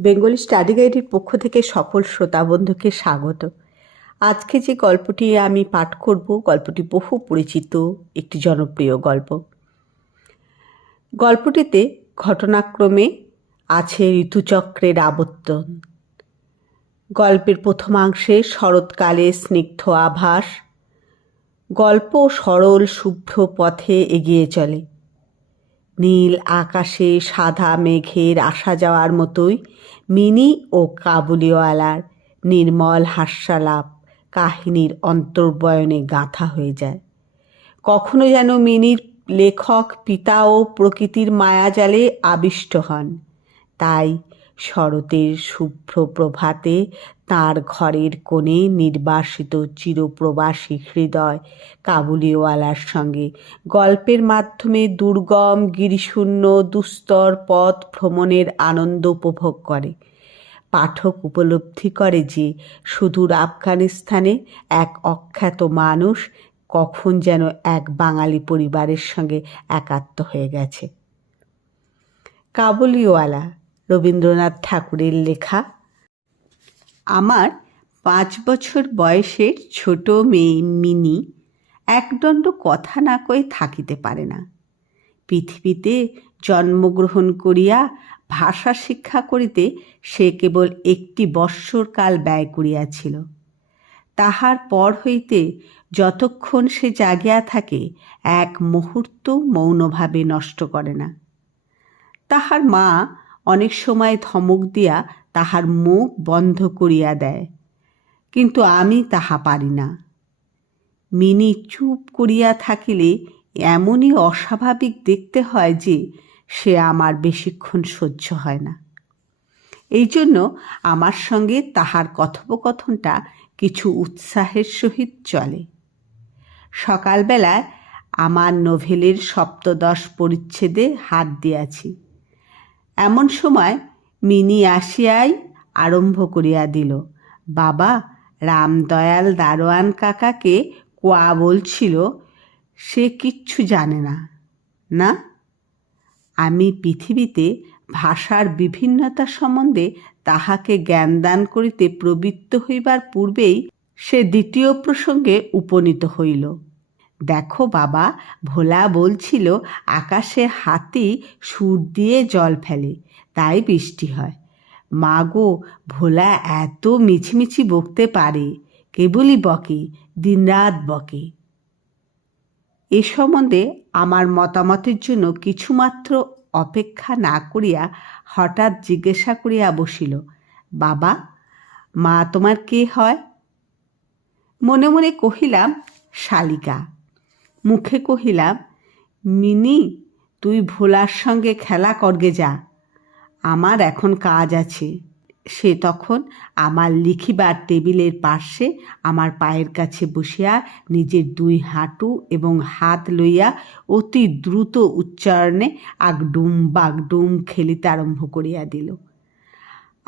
Bengali study গাইডের পক্ষ থেকে সকল শ্রোতা বন্ধুকে স্বাগত। আজকে যে গল্পটি আমি পাঠ করব, গল্পটি বহু পরিচিত, একটি জনপ্রিয় গল্প। গল্পটিতে ঘটনাক্রমে আছে ঋতুচক্রের আবর্তন। গল্পের প্রথমাংশে শরৎকালে স্নিগ্ধ আভাস। গল্প সরল, শুভ্র পথে এগিয়ে চলে। নীল আকাশে সাদা মেঘের আসা যাওয়ার মতোই মিনি ও কাবুলিওয়ালার নির্মল হাস্যালাপ কাহিনীর অন্তর্বয়নে গাঁথা হয়ে যায়। কখনো যেন মিনির লেখক পিতা ও প্রকৃতির মায়াজালে আবিষ্ট হন। তাই শরতের শুভ্র প্রভাতে তার ঘরের কোণে নির্বাসিত চিরপ্রবাসী হৃদয় কাবুলিওয়ালার সঙ্গে। গল্পের মাধ্যমে দুর্গম, গিরিশূন্য, দুস্তর পথ ভ্রমণের আনন্দ উপভোগ করে। পাঠক উপলব্ধি করে যে সুদূর আফগানিস্তানে এক অখ্যাত মানুষ কখন যেন এক বাঙালি পরিবারের সঙ্গে একাত্ম হয়ে গেছে। কাবুলিওয়ালা রবীন্দ্রনাথ ঠাকুরের লেখা আমার পাঁচ বছর বয়সের ছোট মেয়ে মিনি একদণ্ড কথা না কয়ে থাকিতে পারে না। পৃথিবীতে জন্মগ্রহণ করিয়া ভাষা শিক্ষা করিতে সে কেবল একটি বৎসরকাল ব্যয় করিয়াছিল। তাহার পর হইতে যতক্ষণ সে জাগিয়া থাকে এক মুহূর্ত মৌনভাবে নষ্ট করে না। তাহার মা অনেক সময় ধমক দিয়া তাহার মুখ বন্ধ করিয়া দেয়। কিন্তু আমি তাহা পারি না। মিনি চুপ করিয়া থাকিলে এমনই অস্বাভাবিক দেখতে হয় যে সে আমার বেশিক্ষণ সহ্য হয় না। এই জন্য আমার সঙ্গে তাহার কথোপকথনটা কিছু উৎসাহের সহিত চলে। সকালবেলায় আমার নোভেলের সপ্তদশ পরিচ্ছেদে হাত দিয়াছি। এমন সময় মিনি আসিয়াই আরম্ভ করিয়া দিল, বাবা, রামদয়াল দারোয়ান কাকাকে কোয়া বলছিল সে কিচ্ছু জানে না। না? আমি পৃথিবীতে ভাষার বিভিন্নতা সম্বন্ধে তাহাকে জ্ঞানদান করিতে প্রবৃত্ত হইবার পূর্বেই সে দ্বিতীয় প্রসঙ্গে উপনীত হইল। দেখো বাবা, ভোলা বলছিল আকাশে হাতি সুর দিয়ে জল ফেলে, তাই বৃষ্টি হয়। মা গো, ভোলা এত মিছিমিছি বকতে পারে কেবলই বকে, দিনরাত বকে। এ সম্বন্ধে আমার মতামতের জন্য কিছুমাত্র অপেক্ষা না করিয়া হঠাৎ জিজ্ঞাসা করিয়া বসিল, বাবা, মা তোমার কে হয়? মনে মনে কহিলাম, শালিকা। মুখে কহিলাম মিনি, তুই ভোলার সঙ্গে খেলা করগে যা। আমার এখন কাজ আছে সে তখন আমার লিখিবার টেবিলের পার্শ্বে আমার পায়ের কাছে বসিয়া নিজের দুই হাঁটু এবং হাত লইয়া অতি দ্রুত উচ্চারণে আগডুম বাগডুম খেলিতে আরম্ভ করিয়া দিল।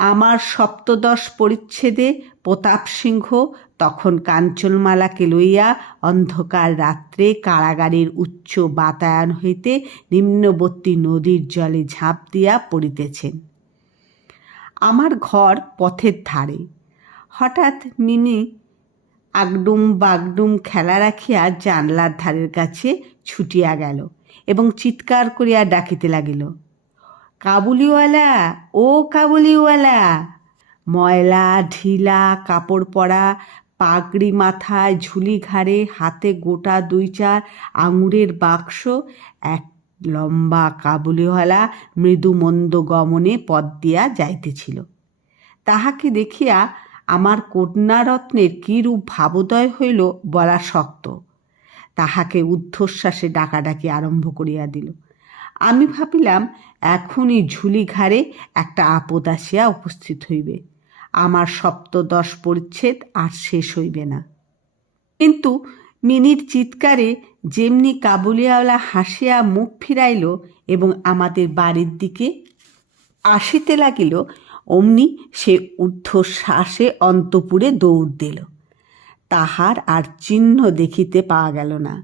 আমার সপ্তদশ পরিচ্ছেদে প্রতাপ সিংহ তখন কাঞ্চনমালাকে লইয়া অন্ধকার রাত্রে কারাগারের উচ্চ বাতায়ন হইতে নিম্নবর্তী নদীর জলে ঝাঁপ দিয়া পড়িতেছেন। আমার ঘর পথের ধারে। হঠাৎ মিনি আগডুম বাগডুম খেলা রাখিয়া জানলার ধারের কাছে ছুটিয়া গেল এবং চিৎকার করিয়া ডাকিতে লাগিল। কাবুলিওয়ালা, ও কাবুলিওয়ালা। ময়লা, ঢিলা, কাপড় পরা, পাগড়ি মাথায় ঝুলি ঘাড়ে, হাতে গোটা দুই চার আঙুরের বাক্স, এক লম্বা কাবুলিওয়ালা মৃদু মন্দ গমনে পদ দিয়া যাইতেছিল। তাহাকে দেখিয়া আমার কন্যারত্নের কীরূপ ভাবোদয় হইল বলা শক্ত। তাহাকে ঊর্ধ্বশ্বাসে ডাকাডাকি আরম্ভ করিয়া দিল। আমি ভাবিলাম এখনই ঝুলি ঘাড়ে একটা আপদ আসিয়া উপস্থিত হইবে। আমার সপ্তদশ পরিচ্ছেদ আর শেষ হইবে না। কিন্তু মিনির চিৎকারে যেমনি কাবুলিয়াওয়ালা হাসিয়া মুখ ফিরাইল এবং আমাদের বাড়ির দিকে আসিতে লাগিল, অমনি সে ঊর্ধ্বশ্বাসে অন্তপুরে দৌড় দিল। তাহার আর চিহ্ন দেখিতে পাওয়া গেল না।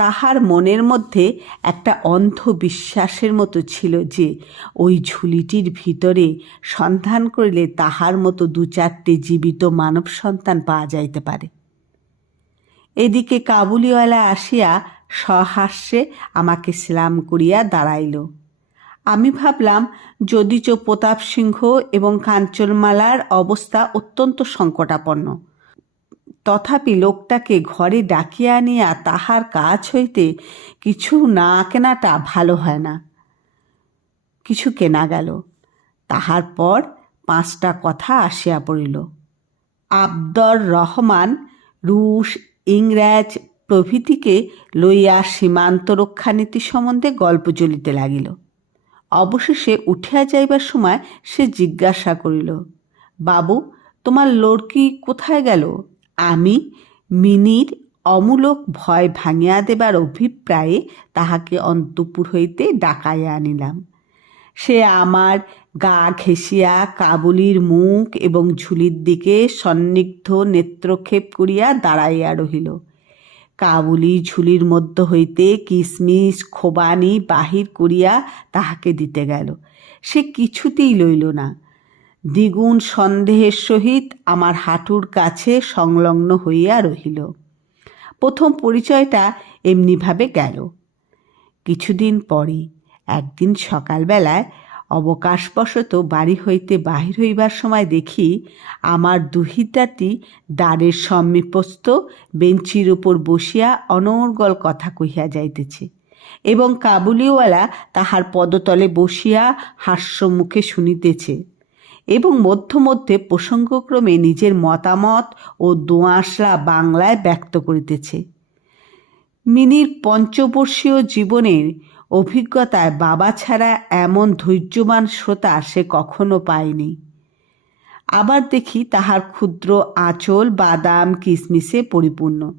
তাহার মনের মধ্যে একটা অন্ধ বিশ্বাসের মতো ছিল যে, ওই ঝুলিটির ভিতরে সন্ধান করিলে তাহার মতো দু চারটে জীবিত মানব সন্তান পাওয়া যাইতে পারে। এদিকে কাবুলিওয়ালা আসিয়া সহাস্যে আমাকে সেলাম করিয়া দাঁড়াইল। আমি ভাবলাম, যদিচ প্রতাপ সিংহ এবং কাঞ্চনমালার অবস্থা অত্যন্ত সংকটাপন্ন তথাপি লোকটাকে ঘরে ডাকিয়া আনিয়া তাহার কাজ হইতে কিছু না কেনাটা ভালো হয় না। কিছু কেনা গেল। তাহার পর পাঁচটা কথা আসিয়া পড়িল। আবদর রহমান রুশ, ইংরেজ প্রভৃতিকে লইয়া সীমান্ত রক্ষা নীতি সম্বন্ধে গল্প চলিতে লাগিল। অবশেষে উঠিয়া যাইবার সময় সে জিজ্ঞাসা করিল, বাবু, তোমার লড়কি কোথায় গেল? আমি মিনির অমূলক ভয় ভাঙিয়া দেবার অভিপ্রায়ে তাহাকে অন্তপুর হইতে ডাকাইয়া আনিলাম। সে আমার গা ঘেঁষিয়া কাবুলির মুখ এবং ঝুলির দিকে সন্নিগ্ধ নেত্রক্ষেপ করিয়া দাঁড়াইয়া রহিল। কাবুলি ঝুলির মধ্য হইতে কিসমিস, খোবানি বাহির করিয়া তাহাকে দিতে গেল। সে কিছুতেই লইল না। দ্বিগুণ সন্দেহের সহিত আমার হাঁটুর কাছে সংলগ্ন হইয়া রহিল। প্রথম পরিচয়টা এমনিভাবে গেল। কিছুদিন পরে একদিন সকালবেলায় অবকাশবশত বাড়ি হইতে বাহির হইবার সময় দেখি আমার দুহিতাটি দ্বারের সম্মীপস্থ বেঞ্চির উপর বসিয়া অনর্গল কথা কহিয়া যাইতেছে এবং কাবুলিওয়ালা তাহার পদতলে বসিয়া হাস্যমুখে শুনিতেছে। এবং মধ্য মধ্যে প্রসঙ্গক্রমে নিজের মতামত ও দোঁয়াশলা বাংলায় ব্যক্ত করিতেছে। মিনির পঞ্চবর্ষীয় জীবনের অভিজ্ঞতায় বাবা ছাড়া এমন ধৈর্যবান শ্রোতা সে কখনো পায়নি। আবার দেখি তাহার ক্ষুদ্র আঁচল বাদাম কিসমিসে পরিপূর্ণ।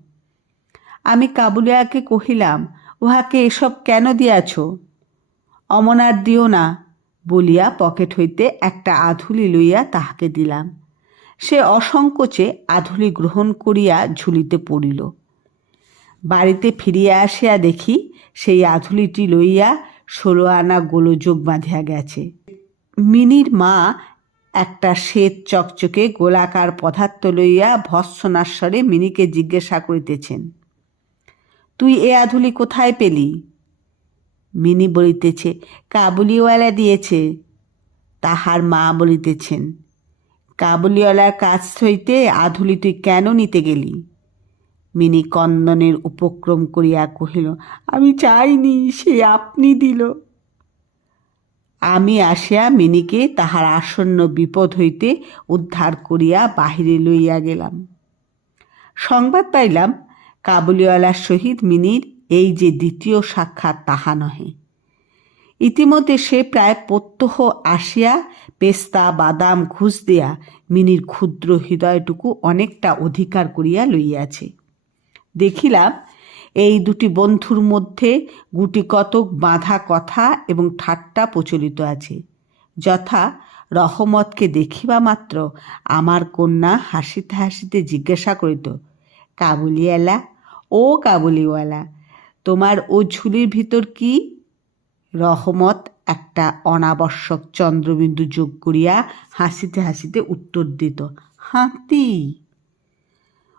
আমি কাবুলিয়াকে কহিলাম, উহাকে এসব কেন দিয়াছ? অমনার দিও না বলিয়া পকেট হইতে একটা আধুলি লইয়া তাহাকে দিলাম। সে অসংকোচে আধুলি গ্রহণ করিয়া ঝুলিতে পড়িল। বাড়িতে ফিরিয়া আসিয়া দেখি সেই আধুলিটি লইয়া ষোলো আনা গোলযোগ বাঁধিয়া গেছে। মিনির মা একটা শ্বেত চকচকে গোলাকার পদার্থ লইয়া ভৎসনাস্বরে মিনিকে জিজ্ঞাসা করিতেছেন, তুই এ আধুলি কোথায় পেলি? মিনি বলিতেছে, কাবুলিওয়ালা দিয়েছে। তাহার মা বলিতেছেন, কাবুলিওয়ালার কাছ হইতে আধুলি তুই কেন নিতে গেলি? মিনি কন্দনের উপক্রম করিয়া কহিল, আমি চাইনি, সে আপনি দিল। আমি আসিয়া মিনিকে তাহার আসন্ন বিপদ হইতে উদ্ধার করিয়া বাহিরে লইয়া গেলাম। সংবাদ পাইলাম, কাবুলিওয়ালার সহিত মিনির এই যে দ্বিতীয় সাক্ষাৎ তাহা নহে। ইতিমধ্যে সে প্রায় প্রত্যহ আসিয়া পেস্তা, বাদাম, ঘুষ দিয়া মিনির ক্ষুদ্র হৃদয়টুকু অনেকটা অধিকার করিয়া লইয়াছে। দেখিলাম এই দুটি বন্ধুর মধ্যে গুটি কতক বাঁধা কথা এবং ঠাট্টা প্রচলিত আছে। যথা রহমতকে দেখিবা মাত্র আমার কন্যা হাসিতে হাসিতে জিজ্ঞাসা করিত, কাবুলিওয়ালা? ও কাবুলিওয়ালা। তোমার ও ঝুলির ভিতর কি? রহমত একটা অনাবশ্যক চন্দ্রবিন্দু যোগ করিয়া হাসিতে হাসিতে উত্তর দিত, হাতি।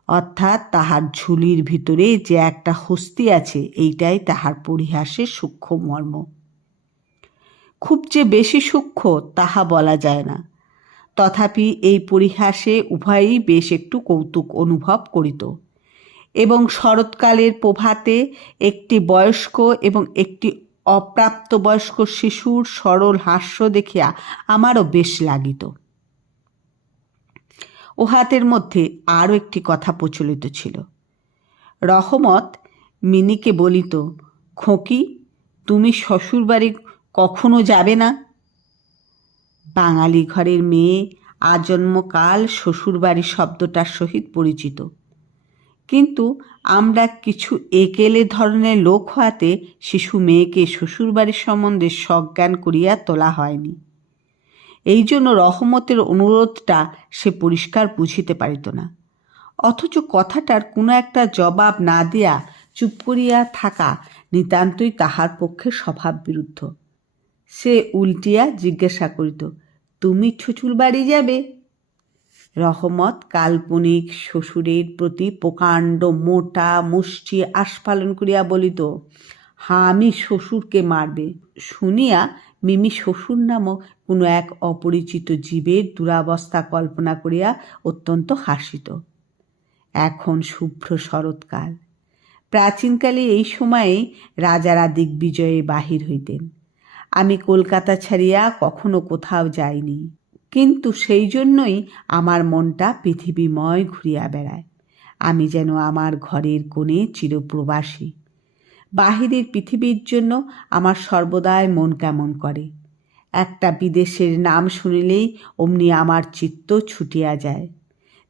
অর্থাৎ তাহার ঝুলির ভিতরে যে একটা হস্তি আছে, এইটাই তাহার পরিহাসের সূক্ষ্ম মর্ম। খুব যে বেশি সূক্ষ্ম, তাহা বলা যায় না। তথাপি এই পরিহাসে উভয়ই বেশ একটু কৌতুক অনুভব করিত। এবং শরৎকালের প্রভাতে একটি বয়স্ক এবং একটি অপ্রাপ্তবয়স্ক শিশুর সরল হাস্য দেখিয়া আমারও বেশ লাগিত। ওহাতের মধ্যে আরও একটি কথা প্রচলিত ছিল। রহমত মিনিকে বলিত, খোঁকি, তুমি শ্বশুরবাড়ি কখনো যাবে না? বাঙালি ঘরের মেয়ে আজন্মকাল শ্বশুরবাড়ি শব্দটার সহিত পরিচিত। কিন্তু আমরা কিছু একেলে ধরনের লোক হওয়াতে শিশু মেয়েকে শ্বশুরবাড়ির সম্বন্ধে সজ্ঞান করিয়া তোলা হয়নি। এই জন্য রহমতের অনুরোধটা সে পরিষ্কার বুঝিতে পারিত না। অথচ কথাটার কোনো একটা জবাব না দিয়া চুপ করিয়া থাকা নিতান্তই তাহার পক্ষে স্বভাব বিরুদ্ধ সে উল্টিয়া জিজ্ঞাসা করিত, তুমি ছুচুর বাড়ি যাবে? রহমত কাল্পনিক শ্বশুরের প্রতি প্রকাণ্ড মোটা, মুষ্টি আস্ফালন করিয়া বলিত, হা, আমি শ্বশুরকে মারবে। শুনিয়া মিমি শ্বশুর নামক কোনো এক অপরিচিত জীবের দুরাবস্থা কল্পনা করিয়া অত্যন্ত হাসিত। এখন শুভ্র শরৎকাল। প্রাচীনকালে এই সময়ে রাজারা দিগ্বিজয়ে বাহির হইতেন। আমি কলকাতা ছাড়িয়া কখনো কোথাও যাইনি। কিন্তু সেই জন্যই আমার মনটা পৃথিবীময় ঘুরিয়া বেড়ায়। আমি যেন আমার ঘরের কোণে চিরপ্রবাসী। বাহিরের পৃথিবীর জন্য আমার সর্বদাই মন কেমন করে। একটা বিদেশের নাম শুনিলেই অমনি আমার চিত্ত ছুটিয়া যায়।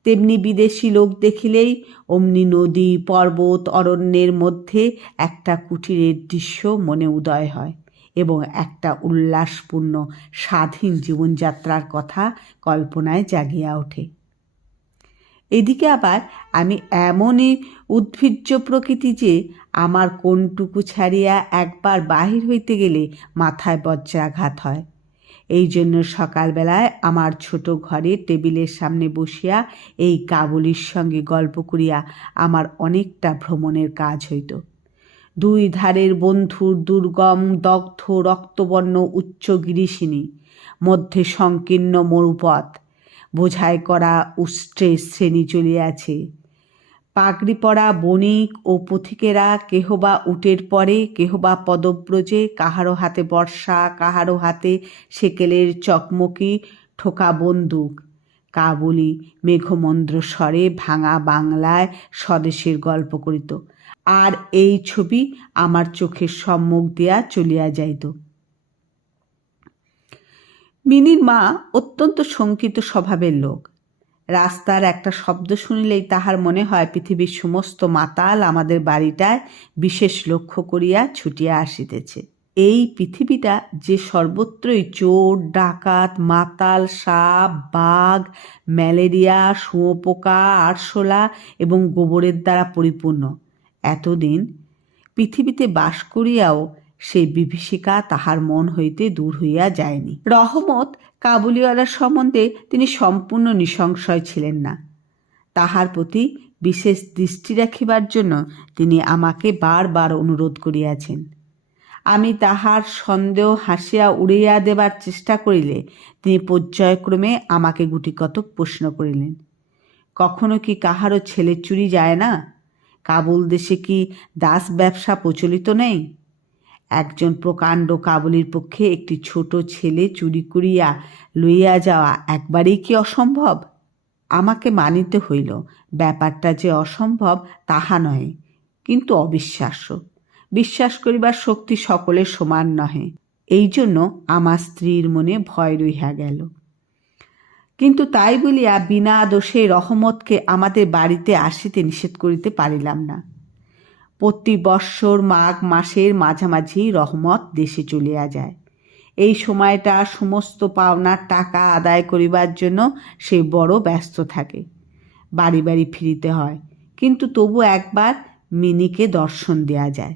তেমনি বিদেশি লোক দেখিলেই অমনি নদী, পর্বত, অরণ্যের মধ্যে একটা কুটিরের দৃশ্য মনে উদয় হয়। এবং একটা উল্লাসপূর্ণ স্বাধীন জীবনযাত্রার কথা কল্পনায় জাগিয়া ওঠে। এদিকে আবার আমি এমনই উদ্ভিজ্জ প্রকৃতি যে আমার কোনটুকু ছাড়িয়া একবার বাহির হইতে গেলে মাথায় বজ্রাঘাত হয়। এই জন্য সকালবেলায় আমার ছোট ঘরে টেবিলের সামনে বসিয়া এই কাবুলির সঙ্গে গল্প করিয়া আমার অনেকটা ভ্রমণের কাজ হইত। দুই ধারের বন্ধুর দুর্গম, দগ্ধ, রক্তবর্ণ, উচ্চ গিরিশিনী, মধ্যে সংকীর্ণ মরুপথ। বোঝাই করা উষ্ট্রে শ্রেণি চলিয়াছে। পাগড়ি পরা বণিক ও পথিকেরা কেহবা উটের পরে কেহ বা পদব্রজে, কাহারো হাতে বর্ষা, কাহারো হাতে সেকেলের চকমকি, ঠোকা বন্দুক। কাবুলি মেঘমন্দ্র স্বরে ভাঙা বাংলায় স্বদেশের গল্প করিত। আর এই ছবি আমার চোখের সম্মুখ দিয়া চলিয়া যাইত। মিনির মা অত্যন্ত শঙ্কিত স্বভাবের লোক। রাস্তার একটা শব্দ শুনিলেই তাহার মনে হয় পৃথিবীর সমস্ত মাতাল আমাদের বাড়িটায় বিশেষ লক্ষ্য করিয়া ছুটিয়া আসিতেছে। এই পৃথিবীটা যে সর্বত্রই চোর, ডাকাত, মাতাল, সাপ, বাঘ, ম্যালেরিয়া, শুঁয়োপোকা, আরশোলা এবং গোবরের দ্বারা পরিপূর্ণ। এতদিন পৃথিবীতে বাস করিয়াও সেই বিভীষিকা তাহার মন হইতে দূর হইয়া যায়নি। রহমত কাবুলিওয়ালার সম্বন্ধে তিনি সম্পূর্ণ নিঃসংশয় ছিলেন না। তাহার প্রতি বিশেষ দৃষ্টি রাখিবার জন্য তিনি আমাকে বারবার অনুরোধ করিয়াছেন। আমি তাহার সন্দেহ হাসিয়া উড়িয়া দেবার চেষ্টা করিলে, তিনি পর্যায়ক্রমে আমাকে গুটিকতক প্রশ্ন করিলেন, কখনো কি কাহারও ছেলে চুরি যায় না? কাবুল দেশে কি দাস ব্যবসা প্রচলিত নেই? একজন প্রকাণ্ড কাবুলির পক্ষে একটি ছোট ছেলে চুরি করিয়া লইয়া যাওয়া একবারেই কি অসম্ভব? আমাকে মানিতে হইল, ব্যাপারটা যে অসম্ভব তাহা নয়, কিন্তু অবিশ্বাস্য। বিশ্বাস করিবার শক্তি সকলের সমান নহে। এই জন্য আমার স্ত্রীর মনে ভয় রইয়া গেল। কিন্তু তাই বলিয়া বিনা দোষে রহমতকে আমাদের বাড়িতে আসিতে নিষেধ করিতে পারিলাম না। প্রতি বৎসর মাঘ মাসের মাঝামাঝি রহমত দেশে চলিয়া যায়। এই সময়টা সমস্ত পাওনার টাকা আদায় করিবার জন্য সে বড় ব্যস্ত থাকে। বাড়ি বাড়ি ফিরিতে হয়। কিন্তু তবু একবার মিনিকে দর্শন দেয়া যায়।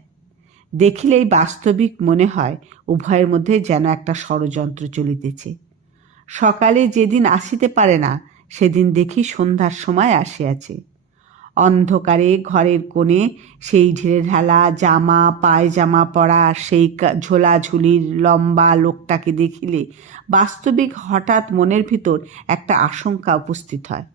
দেখিলেই বাস্তবিক মনে হয়, উভয়ের মধ্যে যেন একটা ষড়যন্ত্র চলিতেছে। সকালে যেদিন আসিতে পারে না, সেদিন দেখি সন্ধ্যার সময় আসিয়াছে। অন্ধকারে ঘরের কোণে সেই ঢিলে ঢালা, জামা, পায়জামা পরা, সেই ঝোলাঝুলির লম্বা লোকটাকে দেখিলে বাস্তবিক হঠাৎ মনের ভিতর একটা আশঙ্কা উপস্থিত হয়।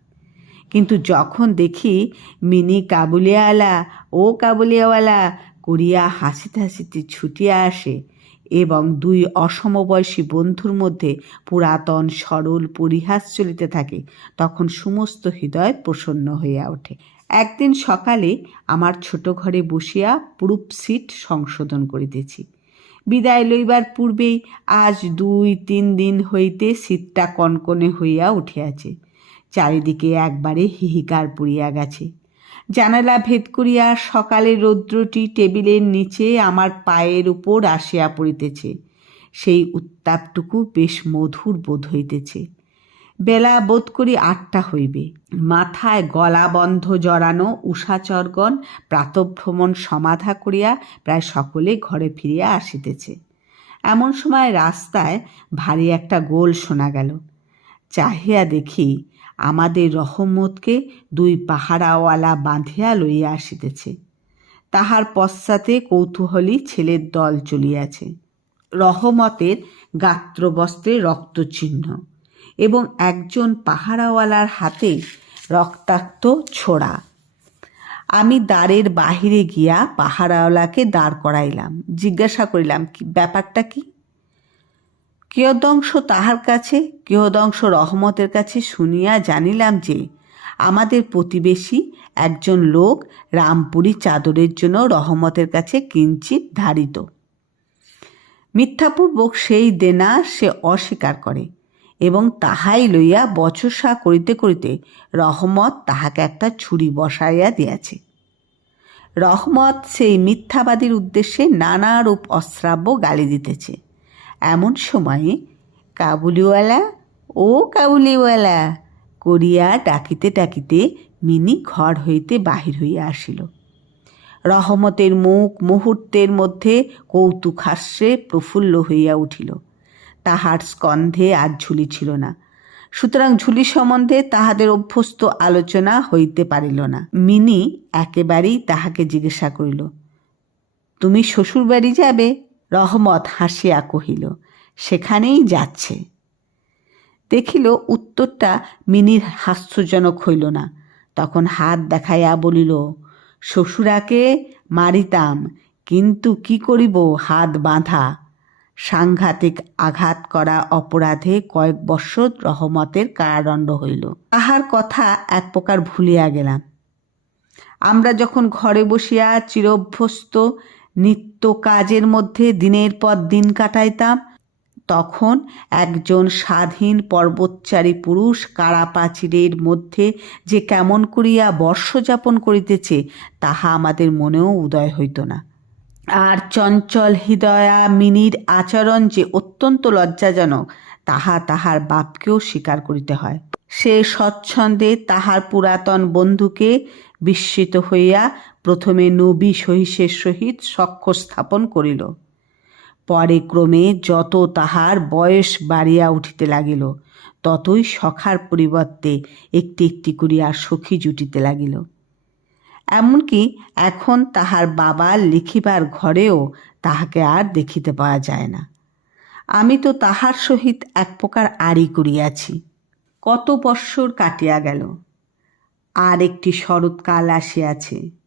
কিন্তু যখন দেখি, মিনি কাবুলিয়াওয়ালা ও কাবুলিয়াওয়ালা করিয়া হাসিতে হাসিতে ছুটিয়া আসে এবং দুই অসমবয়সী বন্ধুর মধ্যে পুরাতন, সরল পরিহাস চলিতে থাকে। তখন সমস্ত হৃদয় প্রসন্ন হইয়া ওঠে। একদিন সকালে আমার ছোট ঘরে বসিয়া প্রুফ সিট সংশোধন করিতেছি। বিদায় লইবার পূর্বেই আজ দুই, তিন দিন হইতে শীতটা কনকনে হইয়া উঠিয়াছে। চারিদিকে একবারে হিহিকার পড়িয়া গেছে। জানালা ভেদ করিয়া সকালে রৌদ্রটি টেবিলের নিচে আমার পায়ের উপর আসিয়া পড়িতেছে। সেই উত্তাপটুকু বেশ মধুর বোধ হইতেছে। বেলা বোধ করি আটটা হইবে। মাথায় গলা বন্ধ জড়ানো উষাচর্গণ প্রাতভ্রমণ সমাধা করিয়া প্রায় সকলে ঘরে ফিরিয়া আসিতেছে। এমন সময় রাস্তায় ভারী একটা গোল শোনা গেল। চাহিয়া দেখি আমাদের রহমতকে দুই পাহারাওয়ালা বাঁধিয়া লইয়া আসিতেছে। তাহার পশ্চাতে কৌতূহলী ছেলের দল চলিয়াছে। রহমতের গাত্রবস্ত্রে রক্তচিহ্ন এবং একজন পাহারাওয়ালার হাতে রক্তাক্ত ছোড়া। আমি দ্বারের বাহিরে গিয়া পাহারাওয়ালাকে দাঁড় করাইলাম। জিজ্ঞাসা করিলাম, কি, ব্যাপারটা কি? কিয়দংশ তাহার কাছে, কিয়দংশ রহমতের কাছে শুনিয়া জানিলাম যে, আমাদের প্রতিবেশী একজন লোক রামপুরি চাদরের জন্য রহমতের কাছে কিঞ্চিত ধারিত। মিথ্যাপূর্বক সেই দেনা সে অস্বীকার করে এবং তাহাই লইয়া বচসা করিতে করিতে রহমত তাহাকে একটা ছুরি বসাইয়া দিয়াছে। রহমত সেই মিথ্যাবাদীর উদ্দেশ্যে নানারূপ অশ্রাব্য গালি দিতেছে। এমন সময়ে কাবুলিওয়ালা, ও কাবুলিওয়ালা! করিয়া ডাকিতে ডাকিতে মিনি ঘর হইতে বাহির হইয়া আসিল। রহমতের মুখ মুহূর্তের মধ্যে কৌতুকহাস্যে প্রফুল্ল হইয়া উঠিল। তাহার স্কন্ধে আর ঝুলি ছিল না। সুতরাং ঝুলি সম্বন্ধে তাহাদের অভ্যস্ত আলোচনা হইতে পারিল না। মিনি একেবারেই তাহাকে জিজ্ঞাসা করিল, তুমি শ্বশুর বাড়ি যাবে? রহমত হাসিয়া কহিল, সেখানেই যাচ্ছে। দেখিল উত্তরটা মিনির হাস্যজনক হইল না। তখন হাত দেখাইয়া বলিল, শ্বশুরাকে মারিতাম, কিন্তু কি করিব হাত বাঁধা? সাংঘাতিক আঘাত করা অপরাধে কয়েক বৎসর রহমতের কারাদণ্ড হইল। তাহার কথা এক প্রকার ভুলিয়া গেলাম। আমরা যখন ঘরে বসিয়া চিরভ্যস্ত নিত্য কাজের মধ্যে দিনের পর দিন কাটাইতাম। তখন একজন স্বাধীন পর্বতচারী পুরুষ কারাপাচিরের মধ্যে যে কেমন করিয়া বর্ষযাপন করিতেছে, তাহা আমাদের মনেও উদয় হইত না। আর চঞ্চল হৃদয়া মিনির আচরণ যে অত্যন্ত লজ্জাজনক, তাহা তাহার বাপকেও স্বীকার করিতে হয়। সে স্বচ্ছন্দে তাহার পুরাতন বন্ধুকে বিস্মিত হইয়া প্রথমে নবী সহিষের সহিত সখ্য স্থাপন করিল। পরে ক্রমে যত তাহার বয়স বাড়িয়া উঠিতে লাগিল, ততই সখার পরিবর্তে একটি একটি করিয়া সখী জুটিতে লাগিল। এমনকি এখন তাহার বাবা লিখিবার ঘরেও তাহাকে আর দেখিতে পাওয়া যায় না। আমি তো তাহার সহিত এক প্রকার আড়ি করিয়াছি। কত বৎসর কাটিয়া গেল। আর একটি শরৎকাল আসিয়াছে।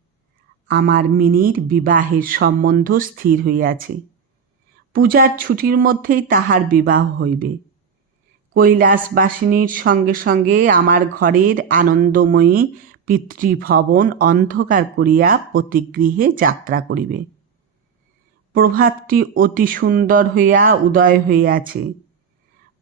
আমার মিনির বিবাহের সম্বন্ধ স্থির হইয়াছে। পূজার ছুটির মধ্যেই তাহার বিবাহ হইবে। কৈলাসবাসিনীর সঙ্গে সঙ্গে আমার ঘরের আনন্দময়ী পিতৃভবন অন্ধকার করিয়া প্রতিগৃহে যাত্রা করিবে। প্রভাতটি অতি সুন্দর হইয়া উদয় হইয়াছে।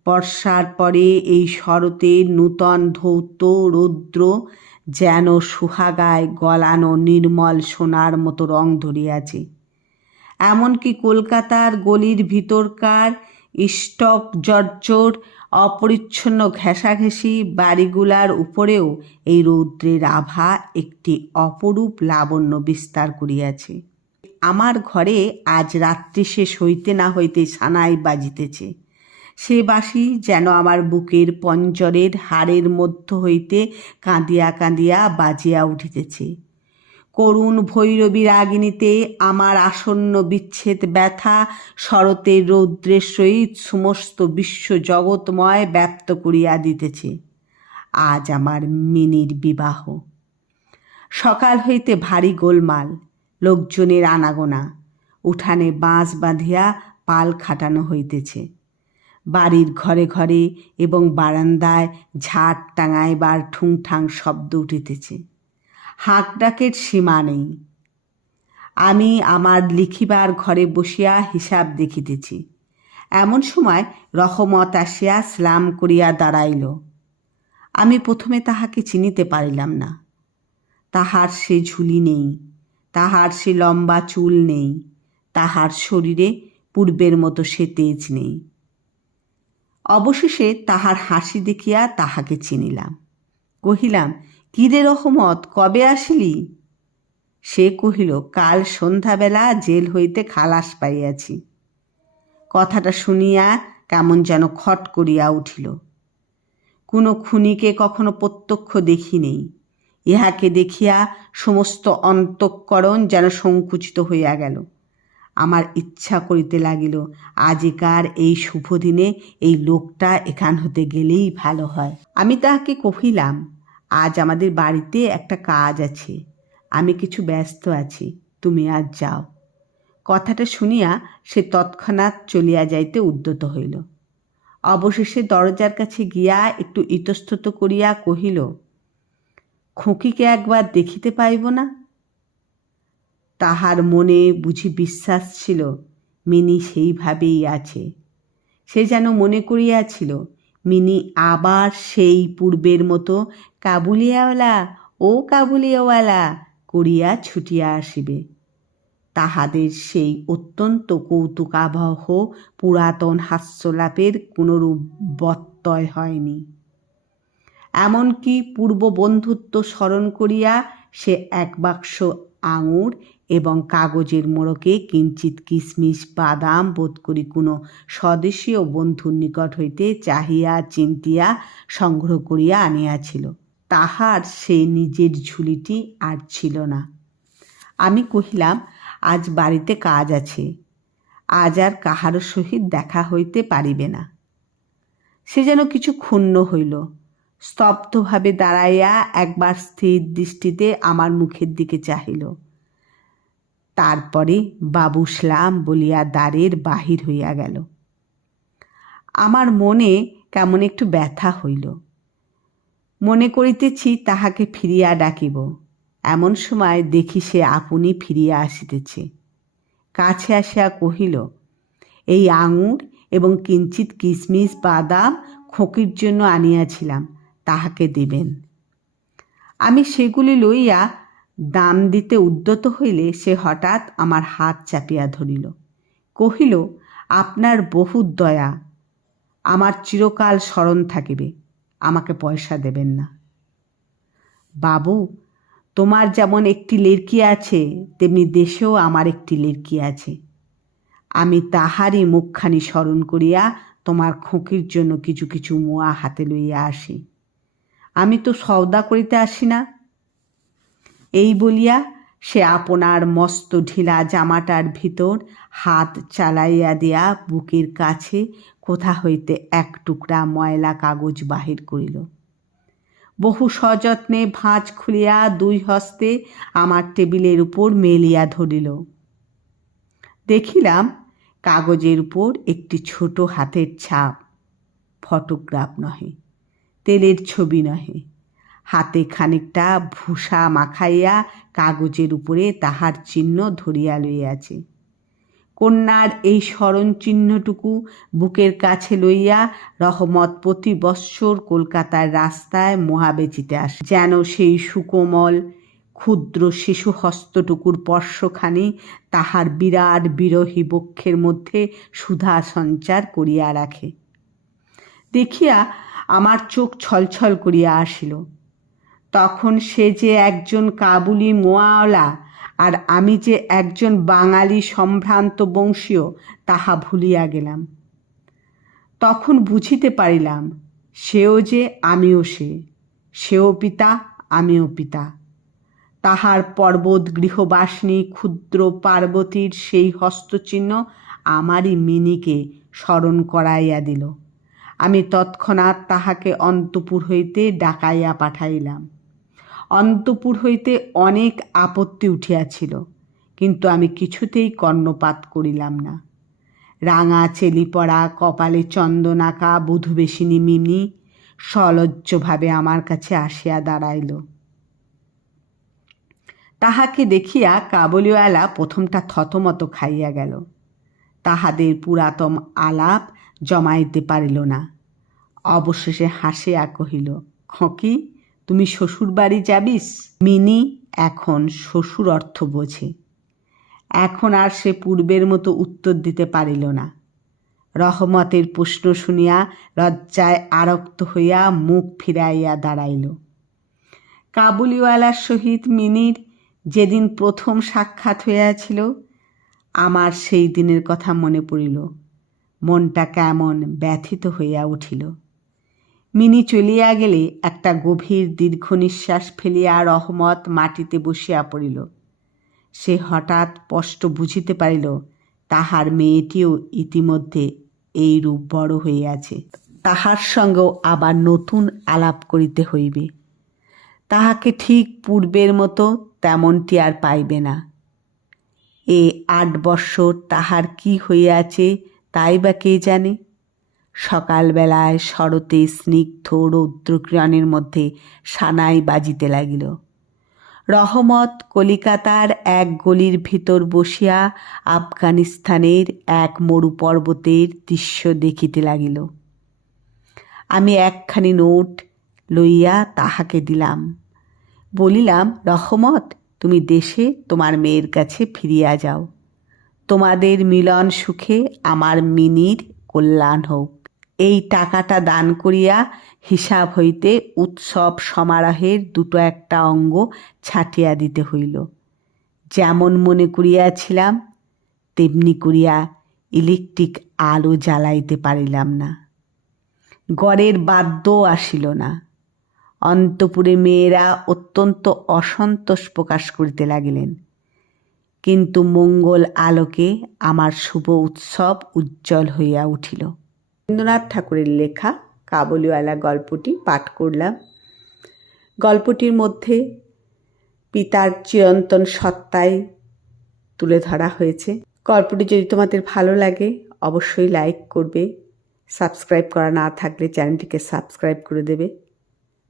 বর্ষার পরে এই শরতের নূতন ধৌত, রৌদ্র যেন সুহাগায় গলানো নির্মল সোনার মতো রং ধরিয়াছে। এমনকি কলকাতার গলির ভিতরকার স্টক জর্জর, অপরিচ্ছন্ন ঘেঁষাঘেঁষি বাড়িগুলার উপরেও এই রৌদ্রের আভা একটি অপরূপ লাবণ্য বিস্তার করিয়াছে। আমার ঘরে আজ রাত্রি শেষ হইতে না হইতে সানাই বাজিতেছে। সে বাসি যেন আমার বুকের পঞ্জরের হাড়ের মধ্য হইতে কাঁদিয়া কাঁদিয়া বাজিয়া উঠিতেছে। করুণ ভৈরবী রাগিনীতে আমার আসন্ন বিচ্ছেদ ব্যথা শরতের রৌদ্রের সহিত সমস্ত বিশ্ব জগৎময় ব্যপ্ত করিয়া দিতেছে। আজ আমার মিনির বিবাহ। সকাল হইতে ভারী গোলমাল, লোকজনের আনাগোনা, উঠানে বাঁশ বাঁধিয়া পাল খাটানো হইতেছে। বাড়ির ঘরে ঘরে এবং বারান্দায় ঝাড় টাঙাইবার ঠুংঠাং শব্দ উঠিতেছে। হাঁক ডাকের সীমা নেই। আমি আমার লিখিবার ঘরে বসিয়া হিসাব দেখিতেছি। এমন সময় রহমত আসিয়া স্লাম করিয়া দাঁড়াইল। আমি প্রথমে তাহাকে চিনিতে পারিলাম না। তাহার সে ঝুলি নেই, তাহার সে লম্বা চুল নেই, তাহার শরীরে পূর্বের মতো সে তেজ নেই। অবশেষে তাহার হাসি দেখিয়া তাহাকে চিনিলাম। কহিলাম কিরে রহমত, কবে আসিলি? সে কহিল, কাল সন্ধ্যাবেলা জেল হইতে খালাস পাইয়াছি। কথাটা শুনিয়া কেমন যেন খট করিয়া উঠিল। কোনো খুনিকে কখনো প্রত্যক্ষ দেখি নেই। ইহাকে দেখিয়া সমস্ত অন্তঃকরণ যেন সংকুচিত হইয়া গেল। আমার ইচ্ছা করিতে লাগিল। আজিকার এই শুভ দিনে এই লোকটা এখান হতে গেলেই ভালো হয়। আমি তাহাকে কহিলাম, আজ আমাদের বাড়িতে একটা কাজ আছে। আমি কিছু ব্যস্ত আছি, তুমি আজ যাও। কথাটা শুনিয়া সে তৎক্ষণাৎ চলিয়া যাইতে উদ্যত হইল। অবশেষে দরজার কাছে গিয়া একটু ইতস্তত করিয়া কহিল, খুকিকে একবার দেখিতে পাইব না? তাহার মনে বুঝি বিশ্বাস ছিল, মিনি সেইভাবেই আছে। সে যেন মনে করিয়াছিল, মিনি আবার সেই পূর্বের মতো কাবুলিয়াওয়ালা ও কাবুলিয়াওয়ালা করিয়া ছুটিয়া আসিবে। তাহাদের সেই অত্যন্ত কৌতুকাবহ পুরাতন হাস্যলাপের কোনরূপ বত্যয় হয়নি। এমনকি পূর্ব বন্ধুত্ব স্মরণ করিয়া সে এক বাক্স আঙুর এবং কাগজের মোড়কে কিঞ্চিত কিশমিশ বাদাম বোধ করি কোনো স্বদেশীয় বন্ধুর নিকট হইতে চাহিয়া, চিন্তিয়া সংগ্রহ করিয়া আনিয়াছিল। তাহার সে নিজের ঝুলিটি আর ছিল না। আমি কহিলাম, আজ বাড়িতে কাজ আছে। আজ আর কাহারও সহিত দেখা হইতে পারিবে না। সে যেন কিছু ক্ষুণ্ণ হইল। স্তব্ধভাবে দাঁড়াইয়া একবার স্থির দৃষ্টিতে আমার মুখের দিকে চাহিল। তারপরে বাবুসলাম বলিয়া দ্বারের বাহির হইয়া গেল। আমার মনে কেমন একটু ব্যথা হইল। মনে করিতেছি তাহাকে ফিরিয়া ডাকিব। এমন সময় দেখি সে আপনি ফিরিয়া আসিতেছে। কাছে আসিয়া কহিল, এই আঙুর এবং কিঞ্চিত কিশমিশ বাদাম খোকির জন্য আনিয়াছিলাম, তাহাকে দিবেন। আমি সেগুলি লইয়া দাম দিতে উদ্যত হইলে সে হঠাৎ আমার হাত চাপিয়া ধরিল। কহিল, আপনার বহু দয়া। আমার চিরকাল স্মরণ থাকিবে। আমাকে পয়সা দেবেন না। বাবু, তোমার যেমন একটি লেরকি আছে, তেমনি দেশেও আমার একটি লেরকি আছে। আমি তাহারই মুখখানি স্মরণ করিয়া তোমার খোঁকির জন্য কিছু কিছু মোয়া হাতে লইয়া আসি। আমি তো সওদা করিতে আসি না। এই বলিয়া সে আপনার মস্ত ঢিলা জামাটার ভিতর হাত চালাইয়া দিয়া বুকের কাছে কোথা হইতে এক টুকরা ময়লা কাগজ বাহির করিল। বহু সযত্নে ভাঁজ খুলিয়া দুই হস্তে আমার টেবিলের উপর মেলিয়া ধরিল। দেখিলাম কাগজের উপর একটি ছোট হাতের ছাপ, ফটোগ্রাফ নহে, তেলের ছবি নহে। হাতে খানিকটা ভূষা মাখাইয়া কাগজের উপরে তাহার চিহ্ন ধরিয়া লইয়াছে। কন্যার এই স্মরণ চিহ্নটুকু বুকের কাছে লইয়া রহমত প্রতি বৎসর কলকাতার রাস্তায় মহাবেচিতে আসে। যেন সেই সুকোমল, ক্ষুদ্র শিশু হস্তটুকুর স্পর্শখানি তাহার বিরাট বিরহী বক্ষের মধ্যে সুধা সঞ্চার করিয়া রাখে। দেখিয়া আমার চোখ ছলছল করিয়া আসিল। তখন সে যে একজন কাবুলি মোয়াওলা আর আমি যে একজন বাঙালি সম্ভ্রান্ত বংশীয়, তাহা ভুলিয়া গেলাম। তখন বুঝিতে পারিলাম, সেও যে আমিও সে, সেও পিতা, আমিও পিতা। তাহার পর্বত গৃহবাসিনী, ক্ষুদ্র পার্বতীর সেই হস্তচিহ্ন আমারই মিনিকে স্মরণ করাইয়া দিল। আমি তৎক্ষণাৎ তাহাকে অন্তপুর হইতে ডাকাইয়া পাঠাইলাম। অন্তপুর হইতে অনেক আপত্তি উঠিয়াছিল, কিন্তু আমি কিছুতেই কর্ণপাত করিলাম না। রাঙা চেলিপড়া, কপালে চন্দনাকা, বধুবেশিনী মিমি সলজ্জভাবে আমার কাছে আসিয়া দাঁড়াইল। তাহাকে দেখিয়া কাবুলিওয়ালা প্রথমটা থতমত খাইয়া গেল। তাহাদের পুরাতন আলাপ জমাইতে পারিল না। অবশেষে হাসিয়া কহিল খঁকি তুমি শ্বশুর বাড়ি যাবিস? মিনি এখন শ্বশুর অর্থ বোঝে। এখন আর সে পূর্বের মতো উত্তর দিতে পারিল না। রহমতের প্রশ্ন শুনিয়া লজ্জায় আরক্ত হইয়া মুখ ফিরাইয়া দাঁড়াইল। কাবুলিওয়ালার সহিত মিনির যেদিন প্রথম সাক্ষাৎ হইয়াছিল, আমার সেই দিনের কথা মনে পড়িল। মনটা কেমন ব্যথিত হইয়া উঠিল। মিনি চলিয়া গেলে একটা গভীর দীর্ঘ নিঃশ্বাস ফেলিয়া রহমত মাটিতে বসিয়া পড়িল। সে হঠাৎ স্পষ্ট বুঝিতে পারিল, তাহার মেয়েটিও ইতিমধ্যে এই রূপ বড় হইয়াছে। তাহার সঙ্গেও আবার নতুন আলাপ করিতে হইবে। তাহাকে ঠিক পূর্বের মতো তেমনটি আর পাইবে না। এ আট বৎসর তাহার কি হইয়াছে তাই বা কে জানে? সকালবেলায় শরতে স্নিগ্ধ রৌদ্রকিরণের মধ্যে সানাই বাজিতে লাগিল। রহমত কলিকাতার এক গলির ভিতর বসিয়া আফগানিস্তানের এক মরু পর্বতের দৃশ্য দেখিতে লাগিল। আমি একখানি নোট লইয়া তাহাকে দিলাম। বলিলাম, রহমত, তুমি দেশে তোমার মেয়ের কাছে ফিরিয়া যাও। তোমাদের মিলন সুখে আমার মিনির কল্যাণ হোক। এই টাকাটা দান করিয়া হিসাব হইতে উৎসব সমারোহের দুটো একটা অঙ্গ ছাটিয়া দিতে হইল। যেমন মনে করিয়াছিলাম, তেমনি করিয়া ইলেকট্রিক আলো জ্বালাইতে পারিলাম না। গড়ের বাদ্য আসিল না। অন্তপুরে মেয়েরা অত্যন্ত অসন্তোষ প্রকাশ করিতে লাগিলেন। কিন্তু মঙ্গল আলোকে আমার শুভ উৎসব উজ্জ্বল হইয়া উঠিল। রবীন্দ্রনাথ ঠাকুরের লেখা কাবুলিওয়ালা গল্পটি পাঠ করলাম। গল্পটির মধ্যে পিতার চিরন্তন সত্তায় তুলে ধরা হয়েছে। গল্পটি যদি তোমাদের ভালো লাগে, অবশ্যই লাইক করবে। সাবস্ক্রাইব করা না থাকলে চ্যানেলটিকে সাবস্ক্রাইব করে দেবে।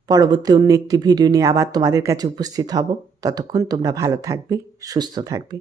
পরবর্তী অন্য একটি ভিডিও নিয়ে আবার তোমাদের কাছে উপস্থিত হব। ততক্ষণ তোমরা ভালো থাকবে, সুস্থ থাকবে।